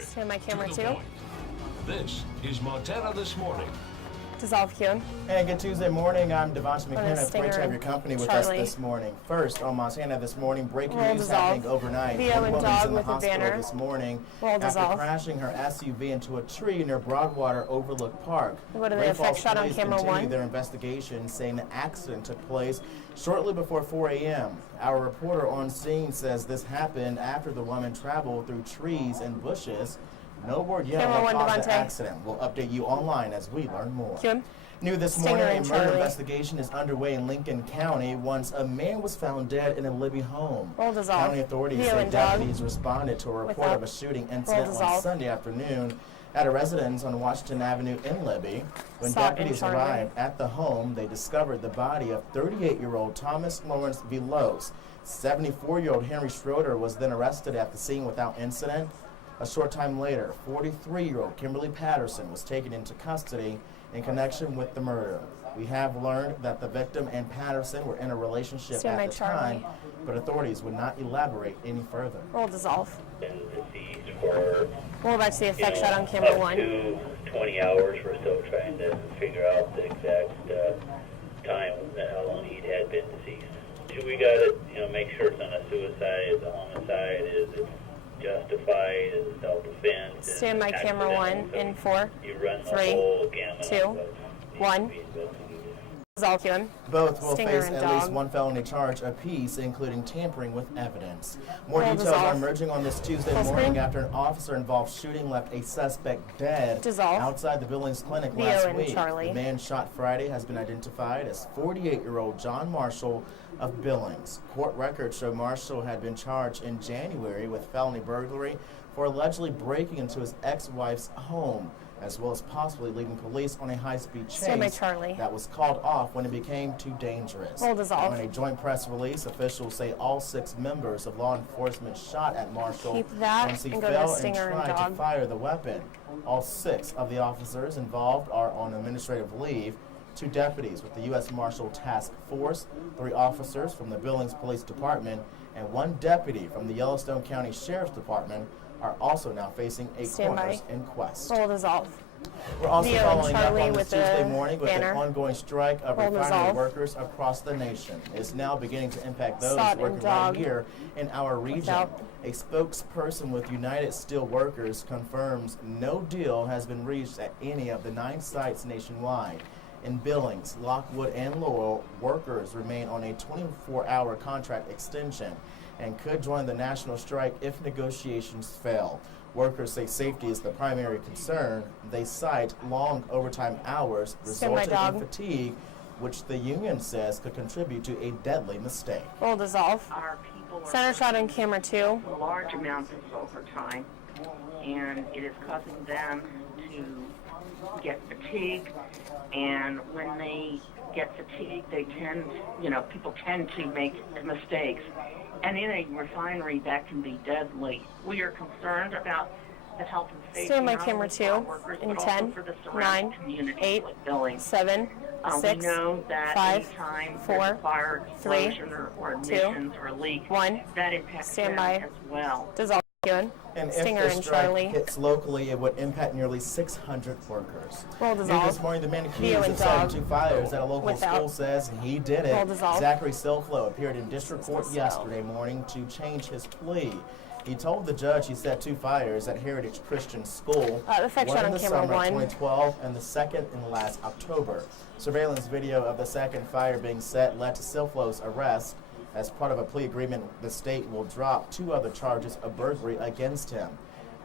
accurate. Stand by camera to the 2. point. This is Montana This Morning. Dissolve Kuhn. Hey, good Tuesday morning. I'm Devonta On a McKenna. It's great to have your company with us Charlie. this morning. First, on Montana This Morning, breaking Roll news dissolve. happening overnight. Leo One and woman's dog in the with a hospital banner. this morning Roll after dissolve. crashing her SUV into a tree near Broadwater Overlook Park. We'll go to the Great effect Falls shot on police camera continue 1. their investigation, saying the accident took place shortly before 4 a.m. Our reporter on scene says this happened after the woman traveled through trees and bushes. No word yet Camera on what 1, caused the Devontae. accident. We'll update you online as we learn more. Kuhn. New this Stinger morning, a and murder Charlie. investigation is underway in Lincoln County once a man was found dead in a Libby home. Roll dissolve. County authorities Leo say and dog. deputies responded to a report Without. of a shooting incident on dissolve. Sunday afternoon at a residence on Washington Avenue in Libby. When Stop and deputies Charlie. arrived at the home, they discovered the body of 38-year-old Thomas Lawrence Velos. 74-year-old Henry Schroeder was then arrested at the scene without incident. A short time later, 43-year-old Kimberly Patterson was taken into custody in connection with the murder. We have learned that the victim and Patterson were in a relationship Stand by at the Charlie. time, but authorities would not elaborate any further. Roll dissolve. Been deceased for Roll back to the effect shot on camera up 1. to 20 hours. We're still trying to figure out the exact time that how long he had been deceased. We got to make sure it's not a suicide, it's a homicide, is it justified, is it self-defense? is Stand it by camera 1 accidental? in 4. You run the 3, whole gamut 2, of what needs 1. to be investigated. Dissolve Kuhn. Both will Stinger face and at least dog. one felony charge apiece, including tampering with evidence. More Roll details are dissolve. emerging on this Tuesday Full morning screen. after an officer-involved shooting left a suspect dead Dissolve. outside the Billings Clinic Leo last and week. Charlie. The man shot Friday has been identified as 48-year-old John Marshall of Billings. Court records show Marshall had been charged in January with felony burglary for allegedly breaking into his ex-wife's home, as well as possibly leading police on a high-speed Stand by chase Charlie. that was called off when it became too dangerous. Roll dissolve. In a joint press release, officials say all 6 members of law enforcement shot at Marshall Keep that once he and go to fell and Stinger and tried to dog. fire the weapon. All 6 of the officers involved are on administrative leave. 2 deputies with the U.S. Marshal Task Force, 3 officers from the Billings Police Department, and 1 deputy from the Yellowstone County Sheriff's Department are also now facing a Stand by. coroner's inquest. Roll dissolve. We're also Leo and following up Charlie on this with Tuesday the morning with banner. an ongoing strike of Roll refinery dissolve. workers across the nation. It's now beginning to impact those Sod and working right dog. here in our region. Without. A spokesperson with United Steelworkers confirms no deal has been reached at any of the 9 sites nationwide. In Billings, Lockwood, and Laurel, workers remain on a 24-hour contract extension and could join the national strike if negotiations fail. Workers say safety is the primary concern. They cite long overtime hours Stand by, resulting dog. in fatigue, which the union says could contribute to a deadly mistake. Roll dissolve. Our people are Center shot on camera 2. large amounts of overtime, and it is causing them to get fatigued. And when they get fatigued, they tend, people tend to make mistakes. And in a refinery, that can be deadly. We are concerned about the health and safety Stand by not camera only for our 2 workers, in but also 10, for the surrounding 9, community 8, like Billings. 7, We 6, know that 5, anytime 4, there's a fire, 3, explosion, or 2, emissions or a leak, 1. that impacts Stand them by. as well. Dissolve Kuhn. And Stinger if the and strike Charlie. hits locally, it would impact nearly 600 workers. Roll New dissolve. this morning, the man Leo accused and of starting dog. 2 fires at a local Without. school says he did Roll it. dissolve. Zachary Silflo appeared in district court yesterday morning to change his plea. He told the judge he set 2 fires at Heritage Christian School, effect one shot in on the camera summer of 1. 2012 and the second in last October. Surveillance video of the second fire being set led to Silflo's arrest. As part of a plea agreement, the state will drop 2 other charges of burglary against him.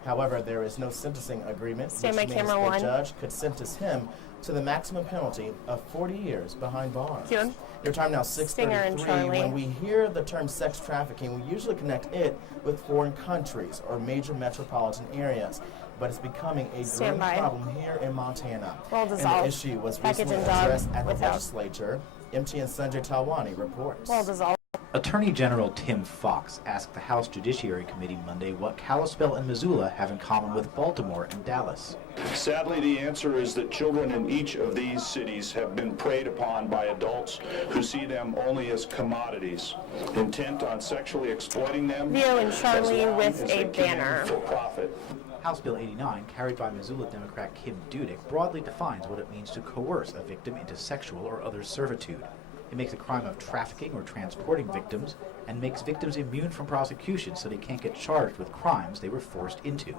However, there is no sentencing agreement, Stand which by means camera the 1. judge could sentence him to the maximum penalty of 40 years behind bars. Kuhn. Your time now Stinger and 6:33. Charlie. When we hear the term sex trafficking, we usually connect it with foreign countries or major metropolitan areas. But it's becoming a Stand growing by. problem here in Montana. Roll And the dissolve. issue was Package recently and dog. addressed at the Without. legislature. MTN Sanjay Talwani reports. Roll dissolve. Attorney General Tim Fox asked the House Judiciary Committee Monday what Kalispell and Missoula have in common with Baltimore and Dallas. Sadly, the answer is that children in each of these cities have been preyed upon by adults who see them only as commodities, intent on sexually exploiting them Leo and as Charlie long with as a they can banner. for profit. House Bill 89, carried by Missoula Democrat Kim Dudek, broadly defines what it means to coerce a victim into sexual or other servitude. It makes a crime of trafficking or transporting victims and makes victims immune from prosecution so they can't get charged with crimes they were forced into.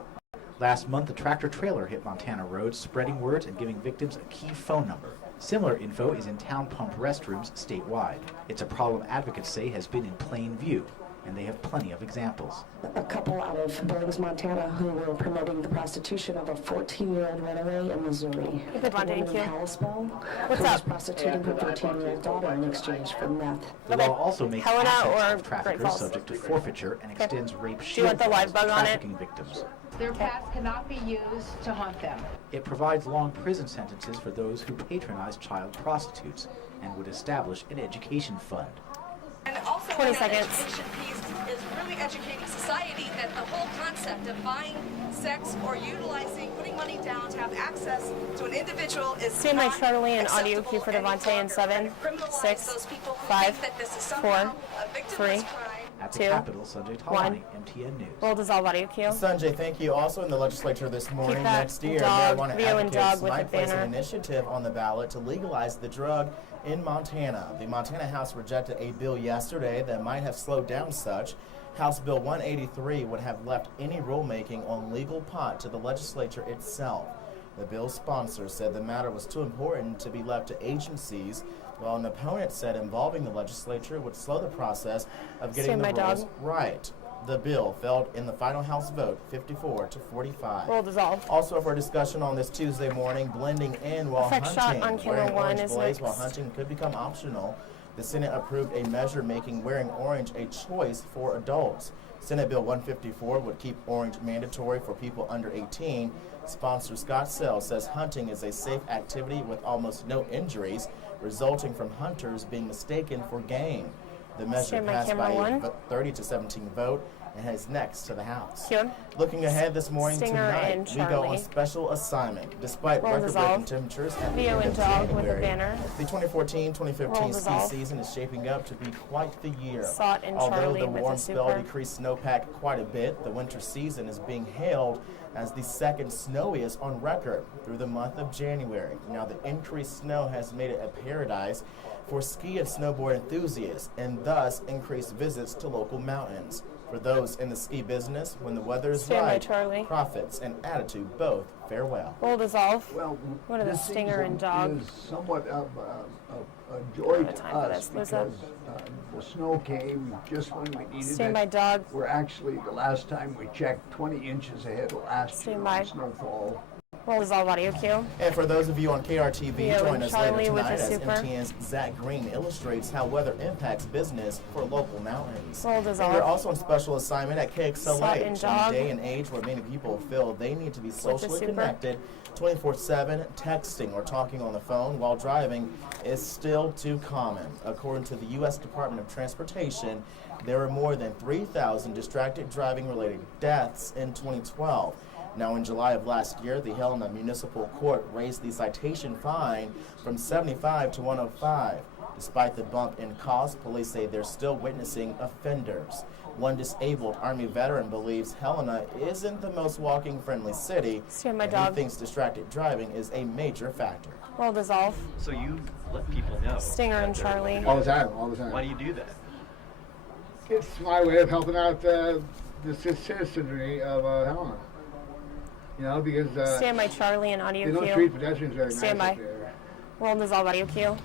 Last month, a tractor-trailer hit Montana roads, spreading words and giving victims a key phone number. Similar info is in town pump restrooms statewide. It's a problem advocates say has been in plain view, and they have plenty of examples. A couple out of Billings, Montana, who were promoting the prostitution of a 14-year-old runaway in Missouri. Good one, A woman thank in you. Kalispell, What's who was up? prostituting her 13-year-old daughter in exchange for meth. The law also makes Helena assets or of traffickers Great Falls? subject to forfeiture and extends rape Do you shield want the live laws to bug on it? trafficking victims. Their past cannot be used to haunt them. It provides long prison sentences for those who patronize child prostitutes and would establish an education fund. And also 20 in that seconds. education piece is really educating society that the whole concept of buying sex or utilizing, putting money down to have access to an individual is Stand by not Charlie and audio acceptable cue for any Devontae in longer. 7, And criminalize 6, those people who 5, think that this is 4, somehow a victimless 3, crime. At the 2, Capitol, Sanjay 1. Talani, MTN News. We'll dissolve audio cue. Sanjay, thank you. Also in the legislature this morning, that next year, dog, marijuana Leo and advocates dog with might the place banner. an initiative on the ballot to legalize the drug in Montana. The Montana House rejected a bill yesterday that might have slowed down such. House Bill 183 would have left any rulemaking on legal pot to the legislature itself. The bill's sponsor said the matter was too important to be left to agencies, while an opponent said involving the legislature would slow the process of getting Stand the by, rules dog. right. The bill failed in the final House vote, 54 to 45. We'll dissolve. Also for discussion on this Tuesday morning, blending in while Effect shot hunting. on camera Wearing 1 orange is blaze while next. hunting could become optional. The Senate approved a measure making wearing orange a choice for adults. Senate Bill 154 would keep orange mandatory for people under 18. Sponsor Scott Sells says hunting is a safe activity with almost no injuries, resulting from hunters being mistaken for game. The measure Stand by passed camera by a 1. 30 to 17 vote and is next to the House. Cue. Looking ahead this morning, Stinger and tonight, we go on Charlie. special assignment. Despite Roll record-breaking dissolve. temperatures at the Leo end and of dog with a January, banner. the 2014-2015 Roll ski dissolve. season is shaping up to be quite the year. Sot and Although Charlie the with warm a spell super. decreased snowpack quite a bit, the winter season is being hailed as the second snowiest on record through the month of January. Now, the increased snow has made it a paradise for ski and snowboard enthusiasts, and thus increased visits to local mountains. For those in the ski business, when the weather is Stand by, right, Charlie. profits and attitude both fare well. We'll dissolve. Well, What are the this Stinger and season dog? is somewhat of a joy Out of to time for us this. Lisa? because the snow came just when we needed Stand it. by, dog. We're actually, the last time we checked, 20 inches ahead of last Stand year by. on snowfall. We'll dissolve audio cue. And for those of you on KRTV, Leo join and us Charlie later with tonight a as super. MTN's Zach Green illustrates how weather impacts business for local mountains. We'll dissolve. We're also on special assignment at Sot KXLH and in dog. a day and age where many people feel they need to be socially super. connected 24/7. Texting or talking on the phone while driving is still too common. According to the U.S. Department of Transportation, there were more than 3,000 distracted driving related deaths in 2012. Now, in July of last year, the Helena Municipal Court raised the citation fine from $75 to $105. Despite the bump in cost, police say they're still witnessing offenders. One disabled Army veteran believes Helena isn't the most walking-friendly city, Stand by, and dog. he thinks distracted driving is a major factor. We'll dissolve. So you let people know. Stinger and Charlie. All the time, all the time. Why do you do that? It's my way of helping out the citizenry of Helena. You know, because Stand by, Charlie and they audio don't cue. treat pedestrians very Stand nice by. up there. We'll dissolve audio cue.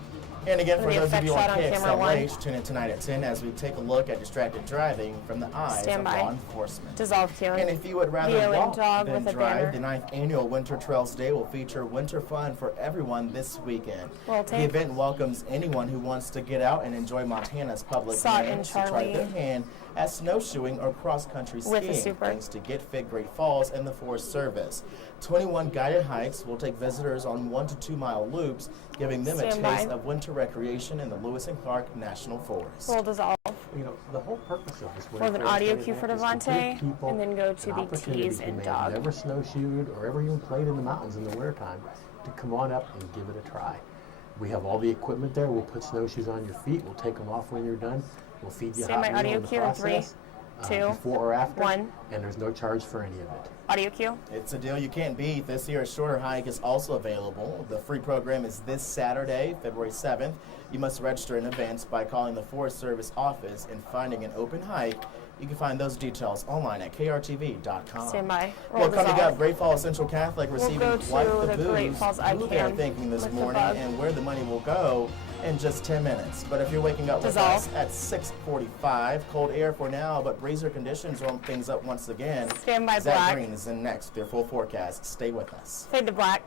And again, for The those of effect you on shot on camera one. KXLH, tune in tonight at 10 as we take a look at distracted driving from the eyes Stand of by. law enforcement. Dissolve cue. And if you would rather Leo and walk dog than with a drive, banner. the 9th annual Winter Trails Day will feature winter fun for everyone this weekend. Roll The tape. event welcomes anyone who wants to get out and enjoy Montana's public Sot and lands to try Charlie. their hand at snowshoeing or cross-country With a skiing, super. thanks to Get Fit Great Falls and the Forest Service. 21 guided hikes will take visitors on 1 to 2 mile loops, giving them Stand a by. taste of winter recreation in the Lewis and Clark National Forest. We'll dissolve. You know, the whole purpose of this We'll have an audio cue for Devontae, and then go to the tease and dog. Never snowshoed or ever even played in the mountains in the wintertime to come on up and give it a try. We have all the equipment there. We'll put snowshoes on your feet. We'll take them off when you're done. We'll feed you Stand hot by, meal audio in the cue in 3, process. 2, before or after, 1. and there's no charge for any of it. Audio cue. It's a deal you can't beat. This year's shorter hike is also available. The free program is this Saturday, February 7th. You must register in advance by calling the Forest Service office and finding an open hike. You can find those details online at krtv.com. Stand by. Well, coming up, Great Falls Central Catholic receiving go to Wipe the the Great Booze, Falls who they are ICAM thinking this with the morning, bug. and where the money will go in just 10 minutes. But if you're waking up with Dissolve. us at 6:45, cold air for now, but breezer conditions warm things up once again. Stand by Zach black. Green is in next. Their full forecast. Stay with us. Fade to black.